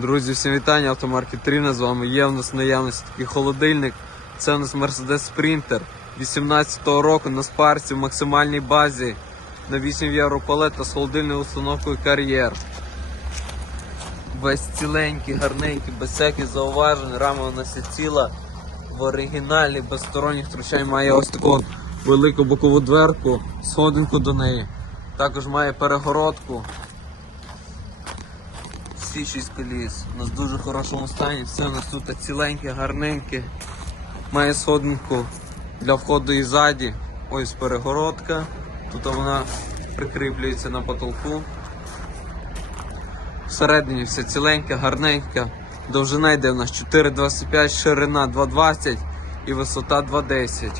Друзі, всім вітання, автомаркет Тріна. З вами є у нас в наявності такий холодильник. Це у нас Mercedes Sprinter 18-го року на спарці в максимальній базі на 8 євро палета з холодильною установкою кар'єр. Весь ціленький, гарненький, без всяких зауважень, рама у нас ціла в оригіналі, без сторонніх втручань має ось таку велику бокову дверку, сходинку до неї. Також має перегородку. Всі шість коліс. У нас в дуже хорошому стані, все у нас тут ціленьке, гарненьке. Має сходинку для входу і ззаді. Ось перегородка. Тут вона прикріплюється на потолку. Всередині все ціленьке, гарненьке. Довжина йде у нас 4,25, ширина 2,20 і висота 2,10.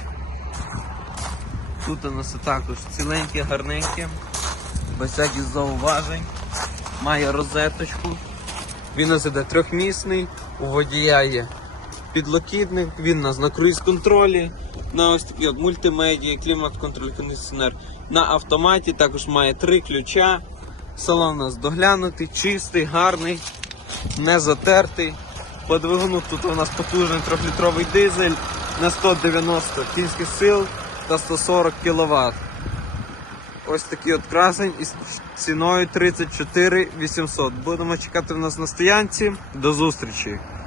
Тут у нас також ціленьке, гарненьке, без всяких зауважень. Має розеточку. Він нас іде трьохмісний, у водія є підлокітник, він нас на круїз-контролі, на ось такий от мультимедії, клімат-контроль, кондиціонер. На автоматі також має три ключа. Салон у нас доглянутий, чистий, гарний, не затертий. По двигуну тут у нас потужний 3-літровий дизель на 190 кінських сил та 140 кВт. Ось такий от красень із ціною 34 800. Будемо чекати в нас на стоянці. До зустрічі!